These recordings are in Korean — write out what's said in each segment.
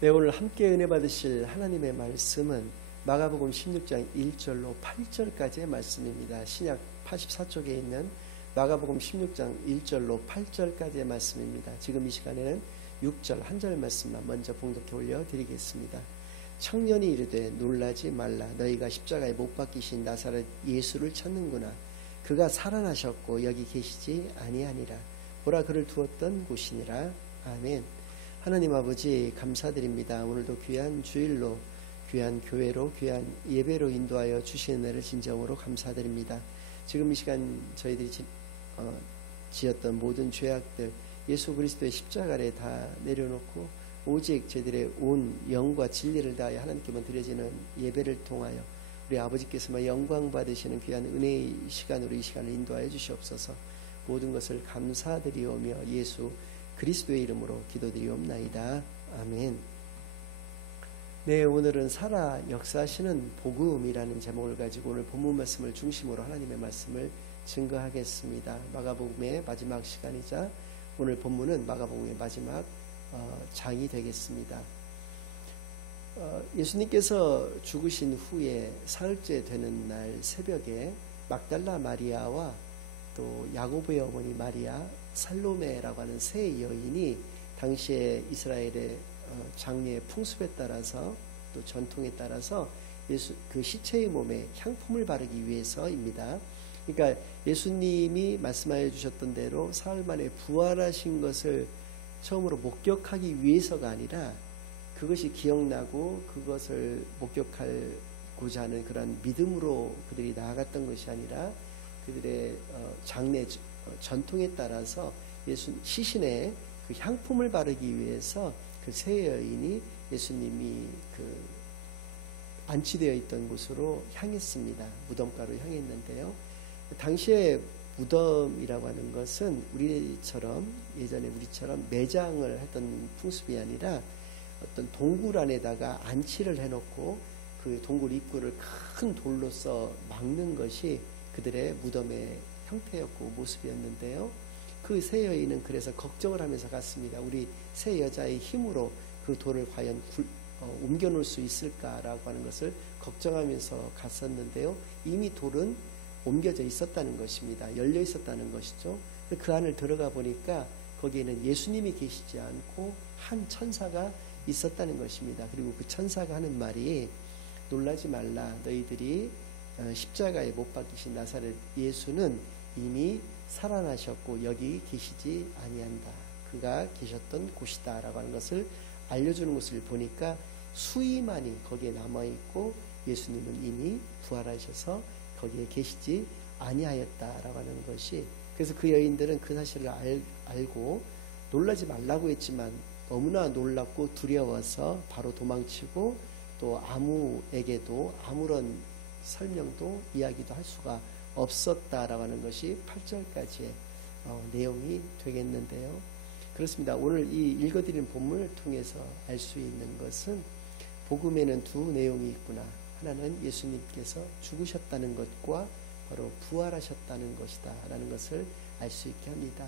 네, 오늘 함께 은혜 받으실 하나님의 말씀은 마가복음 16장 1절로 8절까지의 말씀입니다. 신약 84쪽에 있는 마가복음 16장 1절로 8절까지의 말씀입니다. 지금 이 시간에는 6절 한 절 말씀만 먼저 봉독해 올려드리겠습니다. 청년이 이르되 놀라지 말라. 너희가 십자가에 못 박히신 나사렛 예수를 찾는구나. 그가 살아나셨고 여기 계시지 아니하니라. 보라, 그를 두었던 곳이니라. 아멘. 하나님 아버지 감사드립니다. 오늘도 귀한 주일로, 귀한 교회로, 귀한 예배로 인도하여 주시는 은혜를 진정으로 감사드립니다. 지금 이 시간 저희들이 지었던 모든 죄악들 예수 그리스도의 십자가 아래 다 내려놓고 오직 저희들의 온 영과 진리를 다하여 하나님께만 드려지는 예배를 통하여 우리 아버지께서만 영광 받으시는 귀한 은혜의 시간으로 이 시간을 인도하여 주시옵소서. 모든 것을 감사드리오며 예수 그리스도의 이름으로 기도드리옵나이다. 아멘. 네, 오늘은 살아 역사하시는 복음이라는 제목을 가지고 오늘 본문 말씀을 중심으로 하나님의 말씀을 증거하겠습니다. 마가복음의 마지막 시간이자 오늘 본문은 마가복음의 마지막 장이 되겠습니다. 예수님께서 죽으신 후에 사흘째 되는 날 새벽에 막달라 마리아와 또 야고보의 어머니 마리아, 살로메라고 하는 세 여인이 당시에 이스라엘의 장례 풍습에 따라서 또 전통에 따라서 그 시체의 몸에 향품을 바르기 위해서입니다. 그러니까 예수님이 말씀하여 주셨던 대로 사흘 만에 부활하신 것을 처음으로 목격하기 위해서가 아니라 그것이 기억나고 그것을 목격하고자 하는 그런 믿음으로 그들이 나아갔던 것이 아니라 그들의 장례 전통에 따라서 시신에 그 향품을 바르기 위해서 그 세 여인이 예수님이 그 안치되어 있던 곳으로 향했습니다. 무덤가로 향했는데요. 당시에 무덤이라고 하는 것은 예전에 우리처럼 매장을 했던 풍습이 아니라 어떤 동굴 안에다가 안치를 해놓고 그 동굴 입구를 큰 돌로서 막는 것이 그들의 무덤의 형태였고 모습이었는데요. 그 세 여인은 그래서 걱정을 하면서 갔습니다. 우리 세 여자의 힘으로 그 돌을 과연 옮겨 놓을 수 있을까라고 하는 것을 걱정하면서 갔었는데요. 이미 돌은 옮겨져 있었다는 것입니다. 열려 있었다는 것이죠. 그 안을 들어가 보니까 거기에는 예수님이 계시지 않고 한 천사가 있었다는 것입니다. 그리고 그 천사가 하는 말이 놀라지 말라. 너희들이 십자가에 못 박히신 나사렛 예수는 이미 살아나셨고 여기 계시지 아니한다. 그가 계셨던 곳이다 라고 하는 것을 알려주는 것을 보니까 수위만이 거기에 남아있고 예수님은 이미 부활하셔서 거기에 계시지 아니하였다라고 하는 것이, 그래서 그 여인들은 그 사실을 알고 놀라지 말라고 했지만 너무나 놀랍고 두려워서 바로 도망치고 또 아무에게도 아무런 설명도 이야기도 할 수가 없었다라고 하는 것이 8절까지의 내용이 되겠는데요. 그렇습니다. 오늘 이 읽어드린 본문을 통해서 알 수 있는 것은 복음에는 두 내용이 있구나. 하나는 예수님께서 죽으셨다는 것과 바로 부활하셨다는 것이다 라는 것을 알 수 있게 합니다.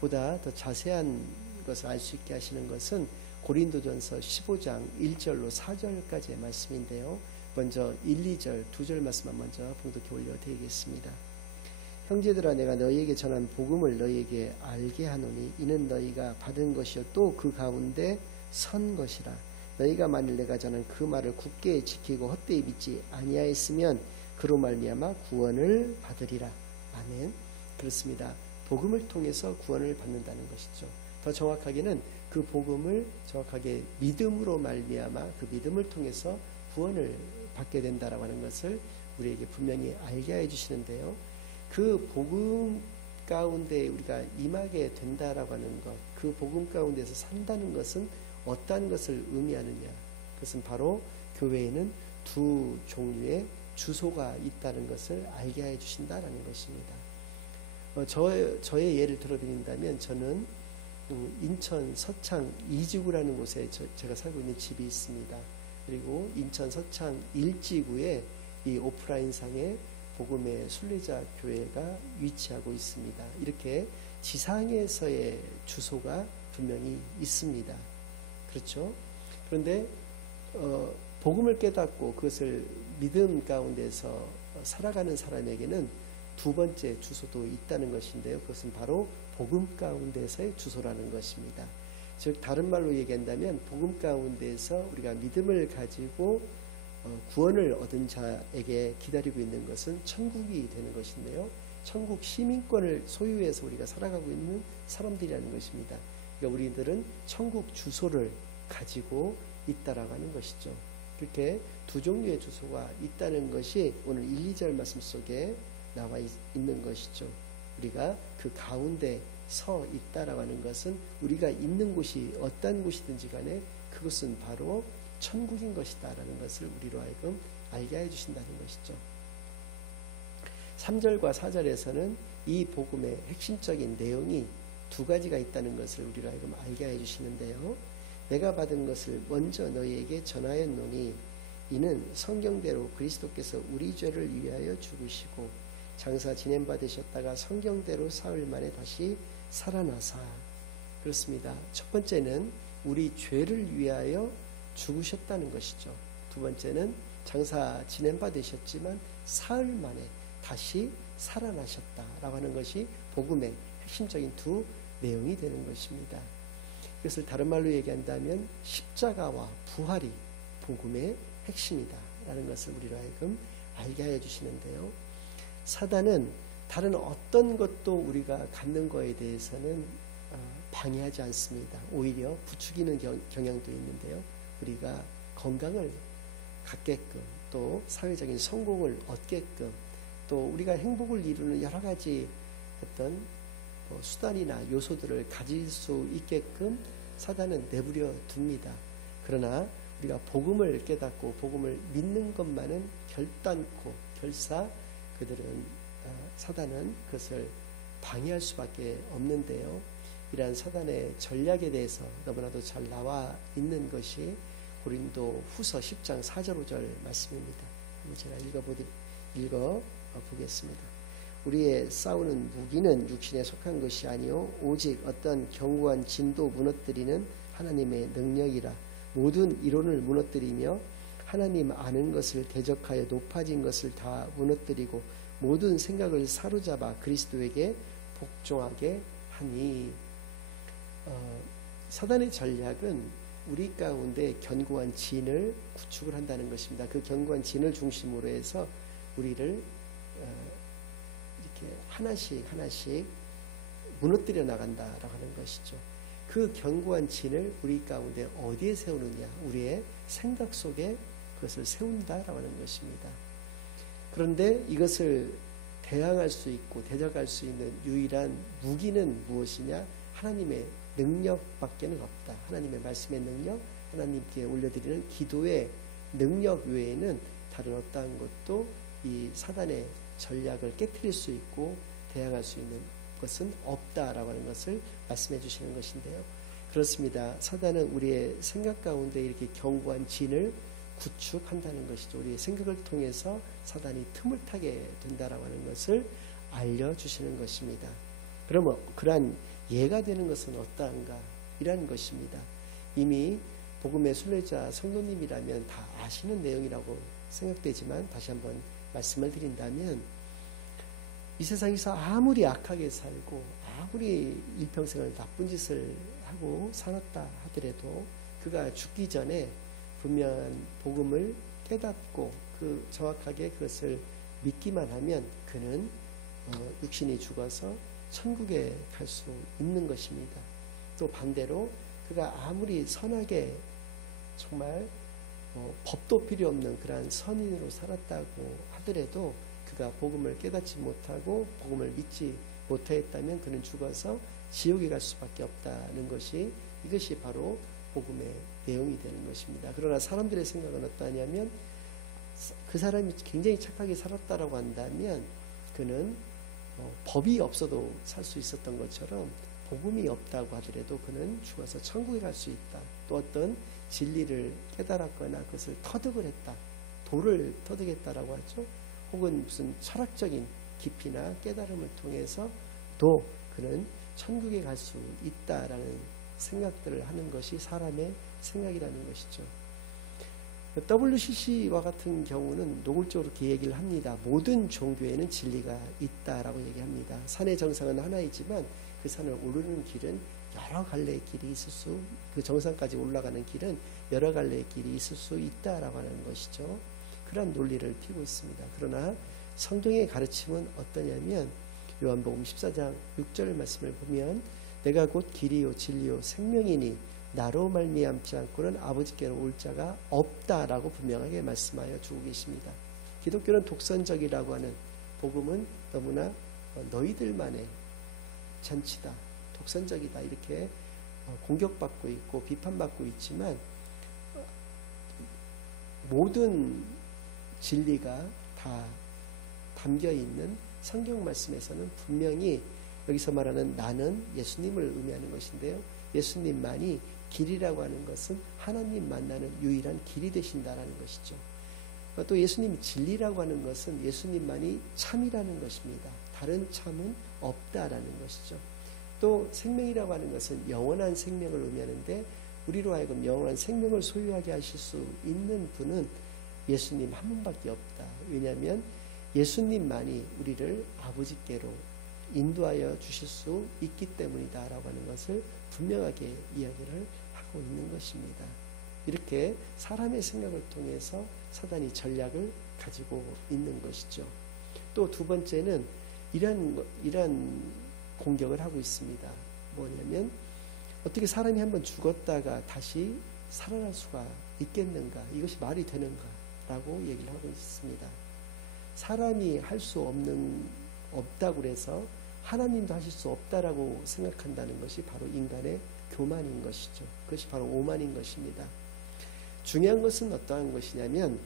보다 더 자세한 것을 알 수 있게 하시는 것은 고린도전서 15장 1절로 4절까지의 말씀인데요. 먼저 1, 2절 두 절 말씀만 먼저 봉독해 올려드리겠습니다. 형제들아, 내가 너희에게 전한 복음을 너희에게 알게 하노니 이는 너희가 받은 것이요 또 그 가운데 선 것이라. 너희가 만일 내가 전한 그 말을 굳게 지키고 헛되이 믿지 아니하였으면 그로 말미암아 구원을 받으리라. 아멘. 그렇습니다. 복음을 통해서 구원을 받는다는 것이죠. 더 정확하게는 그 복음을 정확하게 믿음으로 말미암아 그 믿음을 통해서 구원을 받게 된다라고 하는 것을 우리에게 분명히 알게 해 주시는데요. 그 복음 가운데 우리가 임하게 된다라고 하는 것, 그 복음 가운데서 산다는 것은 어떠한 것을 의미하느냐? 그것은 바로 교회에는 두 종류의 주소가 있다는 것을 알게 해 주신다라는 것입니다. 저의 예를 들어드린다면 저는 인천 서창 이지구라는 곳에 제가 살고 있는 집이 있습니다. 그리고 인천 서창 1지구에 이 오프라인상의 복음의 순례자 교회가 위치하고 있습니다. 이렇게 지상에서의 주소가 분명히 있습니다. 그렇죠? 그런데 복음을 깨닫고 그것을 믿음 가운데서 살아가는 사람에게는 두 번째 주소도 있다는 것인데요. 그것은 바로 복음 가운데서의 주소라는 것입니다. 즉 다른 말로 얘기한다면 복음 가운데서 우리가 믿음을 가지고 구원을 얻은 자에게 기다리고 있는 것은 천국이 되는 것인데요. 천국 시민권을 소유해서 우리가 살아가고 있는 사람들이라는 것입니다. 그러니까 우리들은 천국 주소를 가지고 있다라고 하는 것이죠. 그렇게 두 종류의 주소가 있다는 것이 오늘 1, 2절 말씀 속에 나와 있는 것이죠. 우리가 그 가운데 서 있다라고 하는 것은 우리가 있는 곳이 어떤 곳이든지 간에 그것은 바로 천국인 것이다 라는 것을 우리로 하여금 알게 해 주신다는 것이죠. 3절과 4절에서는 이 복음의 핵심적인 내용이 두 가지가 있다는 것을 우리로 하여금 알게 해 주시는데요. 내가 받은 것을 먼저 너희에게 전하였노니 이는 성경대로 그리스도께서 우리 죄를 위하여 죽으시고 장사 진행받으셨다가 성경대로 사흘 만에 다시 살아나사. 그렇습니다. 첫 번째는 우리 죄를 위하여 죽으셨다는 것이죠. 두 번째는 장사 진행받으셨지만 사흘 만에 다시 살아나셨다라고 하는 것이 복음의 핵심적인 두 내용이 되는 것입니다. 그것을 다른 말로 얘기한다면 십자가와 부활이 복음의 핵심이다라는 것을 우리로 하여금 알게 해 주시는데요. 사단은 다른 어떤 것도 우리가 갖는 것에 대해서는 방해하지 않습니다. 오히려 부추기는 경향도 있는데요. 우리가 건강을 갖게끔 또 사회적인 성공을 얻게끔 또 우리가 행복을 이루는 여러 가지 어떤 수단이나 요소들을 가질 수 있게끔 사단은 내버려 둡니다. 그러나 우리가 복음을 깨닫고 복음을 믿는 것만은 결단코 결사 사단은 그것을 방해할 수밖에 없는데요. 이러한 사단의 전략에 대해서 너무나도 잘 나와 있는 것이 고린도 후서 10장 4절 5절 말씀입니다. 제가 읽어보겠습니다. 우리의 싸우는 무기는 육신에 속한 것이 아니요 오직 어떤 견고한 진도 무너뜨리는 하나님의 능력이라. 모든 이론을 무너뜨리며 하나님 아는 것을 대적하여 높아진 것을 다 무너뜨리고 모든 생각을 사로잡아 그리스도에게 복종하게 하니. 사단의 전략은 우리 가운데 견고한 진을 구축을 한다는 것입니다. 그 견고한 진을 중심으로 해서 우리를 이렇게 하나씩 무너뜨려 나간다라고 하는 것이죠. 그 견고한 진을 우리 가운데 어디에 세우느냐? 우리의 생각 속에 그것을 세운다라고 하는 것입니다. 그런데 이것을 대항할 수 있고 대적할 수 있는 유일한 무기는 무엇이냐? 하나님의 능력밖에는 없다. 하나님의 말씀의 능력, 하나님께 올려드리는 기도의 능력 외에는 다른 어떠한 것도 이 사단의 전략을 깨트릴 수 있고 대항할 수 있는 것은 없다라고 하는 것을 말씀해 주시는 것인데요. 그렇습니다. 사단은 우리의 생각 가운데 이렇게 견고한 진을 구축한다는 것이죠. 우리의 생각을 통해서 사단이 틈을 타게 된다라고 하는 것을 알려주시는 것입니다. 그러면 그러한 예가 되는 것은 어떠한가? 이라는 것입니다. 이미 복음의 순례자 성도님이라면 다 아시는 내용이라고 생각되지만 다시 한번 말씀을 드린다면 이 세상에서 아무리 악하게 살고 아무리 일평생을 나쁜 짓을 하고 살았다 하더라도 그가 죽기 전에 분명한 복음을 깨닫고 그 정확하게 그것을 믿기만 하면 그는 육신이 죽어서 천국에 갈 수 있는 것입니다. 또 반대로 그가 아무리 선하게 정말 법도 필요 없는 그러한 선인으로 살았다고 하더라도 그가 복음을 깨닫지 못하고 복음을 믿지 못하였다면 그는 죽어서 지옥에 갈 수밖에 없다는 것이 이것이 바로 복음의 내용이 되는 것입니다. 그러나 사람들의 생각은 어떠하냐면 그 사람이 굉장히 착하게 살았다라고 한다면 그는 법이 없어도 살 수 있었던 것처럼 복음이 없다고 하더라도 그는 죽어서 천국에 갈 수 있다. 또 어떤 진리를 깨달았거나 그것을 터득을 했다. 도를 터득했다라고 하죠. 혹은 무슨 철학적인 깊이나 깨달음을 통해서 또 그는 천국에 갈 수 있다라는 생각들을 하는 것이 사람의 생각이라는 것이죠. WCC와 같은 경우는 노골적으로 이렇게 얘기를 합니다. 모든 종교에는 진리가 있다라고 얘기합니다. 산의 정상은 하나이지만 그 산을 오르는 길은 여러 갈래의 길이 있을 그 정상까지 올라가는 길은 여러 갈래의 길이 있을 수 있다라고 하는 것이죠. 그런 논리를 펴고 있습니다. 그러나 성경의 가르침은 어떠냐면 요한복음 14장 6절 말씀을 보면 내가 곧 길이요 진리요 생명이니 나로 말미암지 않고는 아버지께로 올 자가 없다라고 분명하게 말씀하여 주고 계십니다. 기독교는 독선적이라고 하는 복음은 너무나 너희들만의 잔치다, 독선적이다 이렇게 공격받고 있고 비판받고 있지만 모든 진리가 다 담겨있는 성경 말씀에서는 분명히 여기서 말하는 나는 예수님을 의미하는 것인데요. 예수님만이 길이라고 하는 것은 하나님 만나는 유일한 길이 되신다라는 것이죠. 또 예수님 진리라고 하는 것은 예수님만이 참이라는 것입니다. 다른 참은 없다라는 것이죠. 또 생명이라고 하는 것은 영원한 생명을 의미하는데 우리로 하여금 영원한 생명을 소유하게 하실 수 있는 분은 예수님 한 분밖에 없다. 왜냐하면 예수님만이 우리를 아버지께로 인도하여 주실 수 있기 때문이다 라고 하는 것을 분명하게 이야기를 하고 있는 것입니다. 이렇게 사람의 생각을 통해서 사단이 전략을 가지고 있는 것이죠. 또 두 번째는 이러한 공격을 하고 있습니다. 뭐냐면 어떻게 사람이 한번 죽었다가 다시 살아날 수가 있겠는가? 이것이 말이 되는가? 라고 얘기를 하고 있습니다. 사람이 할 수 없다고 해서 하나님도 하실 수 없다라고 생각한다는 것이 바로 인간의 교만인 것이죠. 그것이 바로 오만인 것입니다. 중요한 것은 어떠한 것이냐면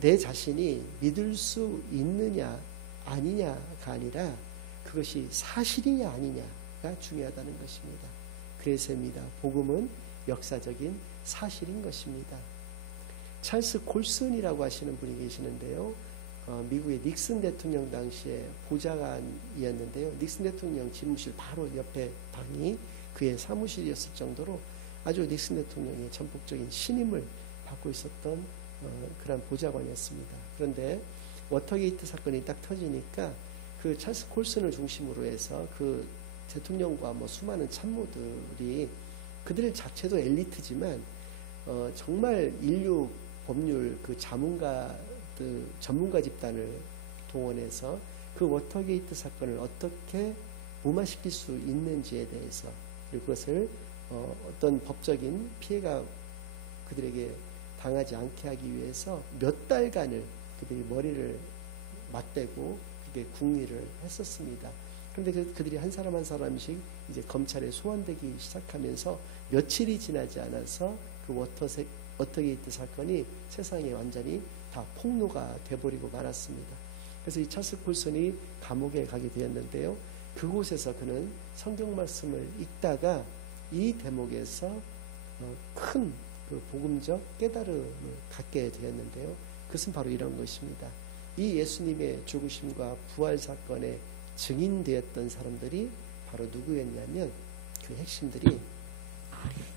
내 자신이 믿을 수 있느냐 아니냐가 아니라 그것이 사실이냐 아니냐가 중요하다는 것입니다. 그래서입니다. 복음은 역사적인 사실인 것입니다. 찰스 콜슨이라고 하시는 분이 계시는데요. 미국의 닉슨 대통령 당시에 보좌관이었는데요. 닉슨 대통령 집무실 바로 옆에 방이 그의 사무실이었을 정도로 아주 닉슨 대통령의 전폭적인 신임을 받고 있었던 그런 보좌관이었습니다. 그런데 워터게이트 사건이 딱 터지니까 그 찰스 콜슨을 중심으로 해서 그 대통령과 수많은 참모들이 그들 자체도 엘리트지만 정말 인류 법률 그 전문가 집단을 동원해서 그 워터게이트 사건을 어떻게 무마시킬 수 있는지에 대해서 그리고 그것을 어떤 법적인 피해가 그들에게 당하지 않게 하기 위해서 몇 달간을 그들이 머리를 맞대고 그게 국리를 했었습니다. 그런데 그들이 한 사람 한 사람씩 이제 검찰에 소환되기 시작하면서 며칠이 지나지 않아서 그 워터게이트 사건이 세상에 완전히 다 폭로가 돼버리고 말았습니다. 그래서 이 찰스 콜슨이 감옥에 가게 되었는데요. 그곳에서 그는 성경 말씀을 읽다가 이 대목에서 큰 그 복음적 깨달음을 갖게 되었는데요. 그것은 바로 이런 것입니다. 이 예수님의 죽으심과 부활 사건에 증인되었던 사람들이 바로 누구였냐면 그 핵심들이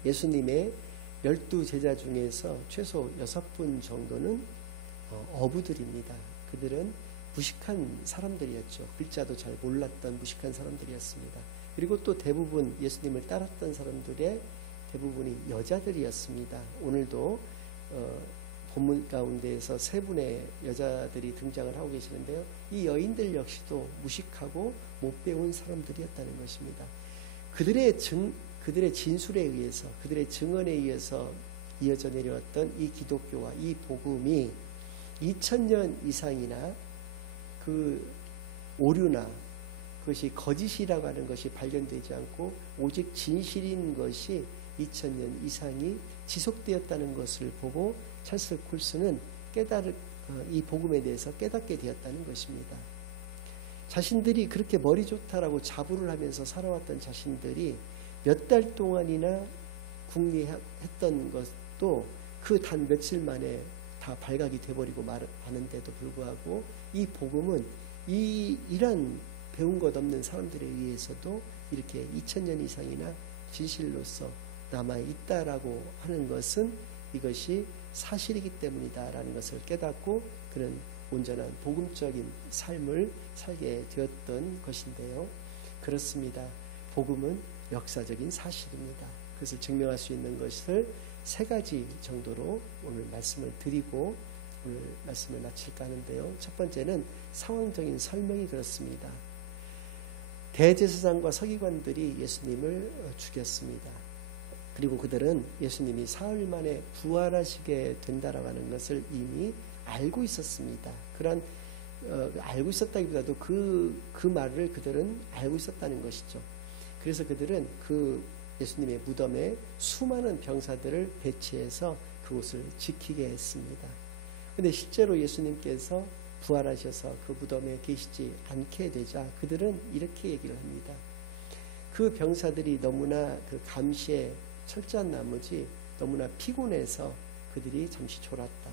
예수님의 12제자 중에서 최소 6분 정도는 어부들입니다. 그들은 무식한 사람들이었죠. 글자도 잘 몰랐던 무식한 사람들이었습니다. 그리고 또 대부분 예수님을 따랐던 사람들의 대부분이 여자들이었습니다. 오늘도 본문 가운데에서 세 분의 여자들이 등장을 하고 계시는데요. 이 여인들 역시도 무식하고 못 배운 사람들이었다는 것입니다. 그들의 진술에 의해서 그들의 증언에 의해서 이어져 내려왔던 이 기독교와 이 복음이 2000년 이상이나 그 오류나 그것이 거짓이라고 하는 것이 발견되지 않고 오직 진실인 것이 2000년 이상이 지속되었다는 것을 보고 찰스 콜슨은 이 복음에 대해서 깨닫게 되었다는 것입니다. 자신들이 그렇게 머리 좋다라고 자부를 하면서 살아왔던 자신들이 몇 달 동안이나 궁리했던 것도 그 단 며칠 만에 다 발각이 돼버리고 마는데도 불구하고 이 복음은 이런 배운 것 없는 사람들에 의해서도 이렇게 2000년 이상이나 진실로서 남아있다라고 하는 것은 이것이 사실이기 때문이다라는 것을 깨닫고 그런 온전한 복음적인 삶을 살게 되었던 것인데요. 그렇습니다. 복음은 역사적인 사실입니다. 그것을 증명할 수 있는 것을 세 가지 정도로 오늘 말씀을 드리고 오늘 말씀을 마칠까 하는데요. 첫 번째는 상황적인 설명이 그렇습니다. 대제사장과 서기관들이 예수님을 죽였습니다. 그리고 그들은 예수님이 사흘 만에 부활하시게 된다라고 하는 것을 이미 알고 있었습니다. 그런 알고 있었다기보다도 그 말을 그들은 알고 있었다는 것이죠. 그래서 그들은 그 예수님의 무덤에 수많은 병사들을 배치해서 그곳을 지키게 했습니다. 그런데 실제로 예수님께서 부활하셔서 그 무덤에 계시지 않게 되자 그들은 이렇게 얘기를 합니다. 그 병사들이 너무나 그 감시에 철저한 나머지 너무나 피곤해서 그들이 잠시 졸았다.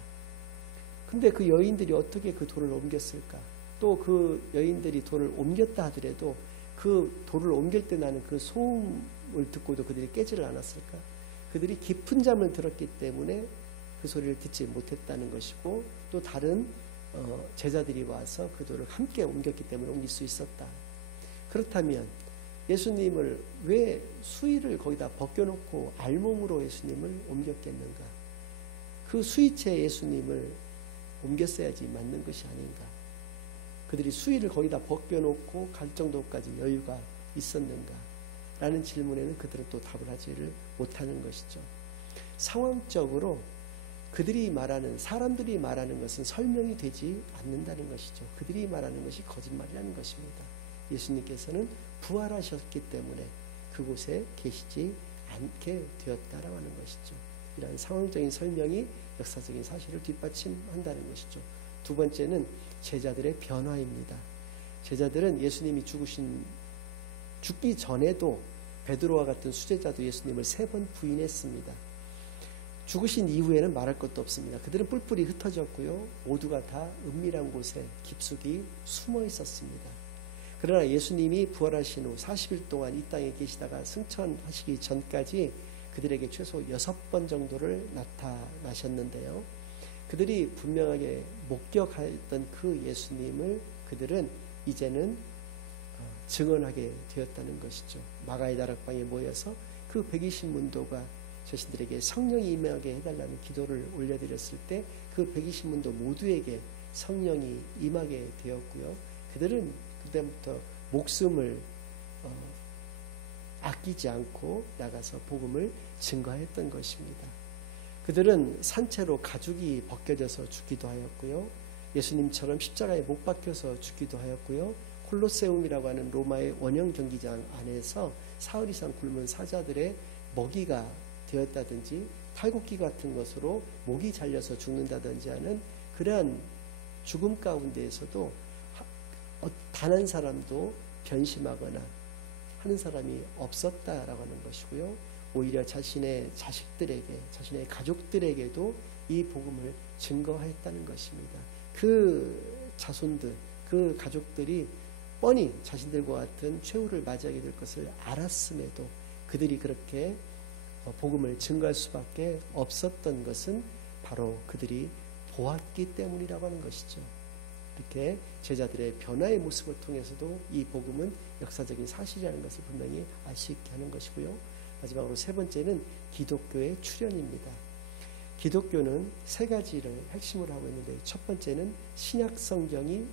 근데 그 여인들이 어떻게 그 돌을 옮겼을까? 또 그 여인들이 돌을 옮겼다 하더라도 그 돌을 옮길 때 나는 그 소음을 듣고도 그들이 깨지를 않았을까? 그들이 깊은 잠을 들었기 때문에 그 소리를 듣지 못했다는 것이고 또 다른 제자들이 와서 그 돌을 함께 옮겼기 때문에 옮길 수 있었다. 그렇다면 예수님을 왜 수의를 거기다 벗겨놓고 알몸으로 예수님을 옮겼겠는가? 그 수의체 예수님을 옮겼어야지 맞는 것이 아닌가? 그들이 수의를 거기다 벗겨놓고 갈 정도까지 여유가 있었는가? 라는 질문에는 그들은 또 답을 하지를 못하는 것이죠. 상황적으로 그들이 말하는 사람들이 말하는 것은 설명이 되지 않는다는 것이죠. 그들이 말하는 것이 거짓말이라는 것입니다. 예수님께서는 부활하셨기 때문에 그곳에 계시지 않게 되었다라고 하는 것이죠. 이러한 상황적인 설명이 역사적인 사실을 뒷받침한다는 것이죠. 두 번째는 제자들의 변화입니다. 제자들은 예수님이 죽기 전에도 베드로와 같은 수제자도 예수님을 3번 부인했습니다. 죽으신 이후에는 말할 것도 없습니다. 그들은 뿔뿔이 흩어졌고요. 모두가 다 은밀한 곳에 깊숙이 숨어 있었습니다. 그러나 예수님이 부활하신 후 40일 동안 이 땅에 계시다가 승천하시기 전까지 그들에게 최소 6번 정도를 나타나셨는데요. 그들이 분명하게 목격했던 그 예수님을 그들은 이제는 증언하게 되었다는 것이죠. 마가의 다락방에 모여서 그 120문도가 자신들에게 성령이 임하게 해달라는 기도를 올려드렸을 때 그 120문도 모두에게 성령이 임하게 되었고요. 그들은 그때부터 목숨을 아끼지 않고 나가서 복음을 증거했던 것입니다. 그들은 산채로 가죽이 벗겨져서 죽기도 하였고요. 예수님처럼 십자가에 못 박혀서 죽기도 하였고요. 콜로세움이라고 하는 로마의 원형 경기장 안에서 사흘 이상 굶은 사자들의 먹이가 되었다든지 탈곡기 같은 것으로 목이 잘려서 죽는다든지 하는 그러한 죽음 가운데에서도 단 한 사람도 변심하거나 하는 사람이 없었다라고 하는 것이고요. 오히려 자신의 자식들에게, 자신의 가족들에게도 이 복음을 증거했다는 것입니다. 그 자손들, 그 가족들이 뻔히 자신들과 같은 최후를 맞이하게 될 것을 알았음에도 그들이 그렇게 복음을 증거할 수밖에 없었던 것은 바로 그들이 보았기 때문이라고 하는 것이죠. 이렇게 제자들의 변화의 모습을 통해서도 이 복음은 역사적인 사실이라는 것을 분명히 알 수 있게 하는 것이고요. 마지막으로 세 번째는 기독교의 출현입니다. 기독교는 세 가지를 핵심으로 하고 있는데 첫 번째는 신약 성경이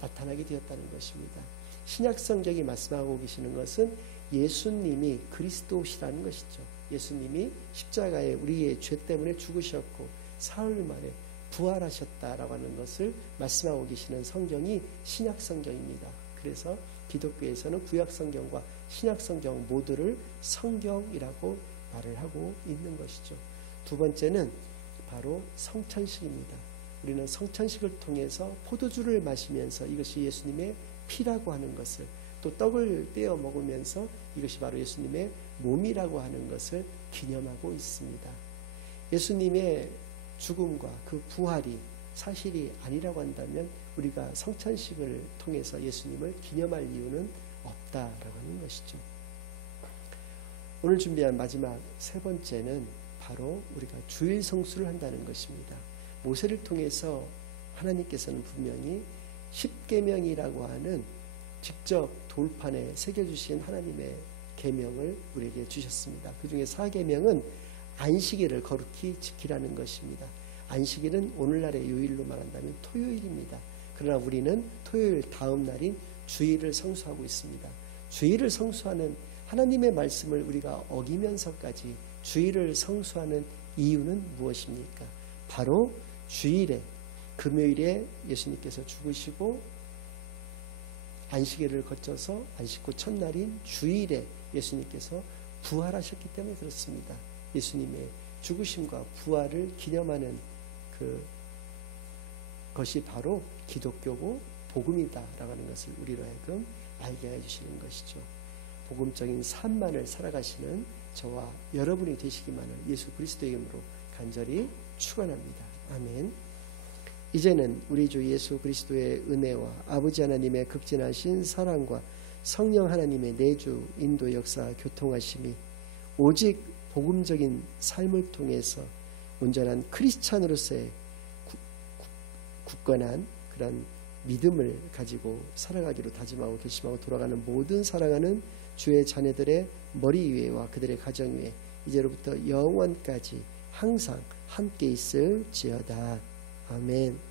나타나게 되었다는 것입니다. 신약 성경이 말씀하고 계시는 것은 예수님이 그리스도시라는 것이죠. 예수님이 십자가에 우리의 죄 때문에 죽으셨고 사흘 만에 부활하셨다라고 하는 것을 말씀하고 계시는 성경이 신약 성경입니다. 그래서 기독교에서는 구약 성경과 신약 성경 모두를 성경이라고 말을 하고 있는 것이죠. 두 번째는 바로 성찬식입니다. 우리는 성찬식을 통해서 포도주를 마시면서 이것이 예수님의 피라고 하는 것을, 또 떡을 떼어 먹으면서 이것이 바로 예수님의 몸이라고 하는 것을 기념하고 있습니다. 예수님의 죽음과 그 부활이 사실이 아니라고 한다면 우리가 성찬식을 통해서 예수님을 기념할 이유는 없다라고 하는 것이죠. 오늘 준비한 마지막 세 번째는 바로 우리가 주일 성수를 한다는 것입니다. 모세를 통해서 하나님께서는 분명히 십계명이라고 하는 직접 돌판에 새겨주신 하나님의 계명을 우리에게 주셨습니다. 그 중에 4계명은 안식일을 거룩히 지키라는 것입니다. 안식일은 오늘날의 요일로 말한다면 토요일입니다. 그러나 우리는 토요일 다음 날인 주일을 성수하고 있습니다. 주일을 성수하는 하나님의 말씀을 우리가 어기면서까지 주일을 성수하는 이유는 무엇입니까? 바로 주일에, 금요일에 예수님께서 죽으시고 안식일을 거쳐서 안식 후 첫날인 주일에 예수님께서 부활하셨기 때문에 그렇습니다. 예수님의 죽으심과 부활을 기념하는 그것이 바로 기독교고 복음이다라고 하는 것을 우리로 하여금 알게 해주시는 것이죠. 복음적인 삶만을 살아가시는 저와 여러분이 되시기만을 예수 그리스도의 이름으로 간절히 축원합니다. 아멘. 이제는 우리 주 예수 그리스도의 은혜와 아버지 하나님의 극진하신 사랑과 성령 하나님의 내주 인도 역사 교통하심이 오직 복음적인 삶을 통해서 온전한 크리스찬으로서의 굳건한 그런 믿음을 가지고 살아가기로 다짐하고 결심하고 돌아가는 모든 사랑하는 주의 자녀들의 머리 위에와 그들의 가정 위에 이제로부터 영원까지 항상 함께 있을지어다. 아멘.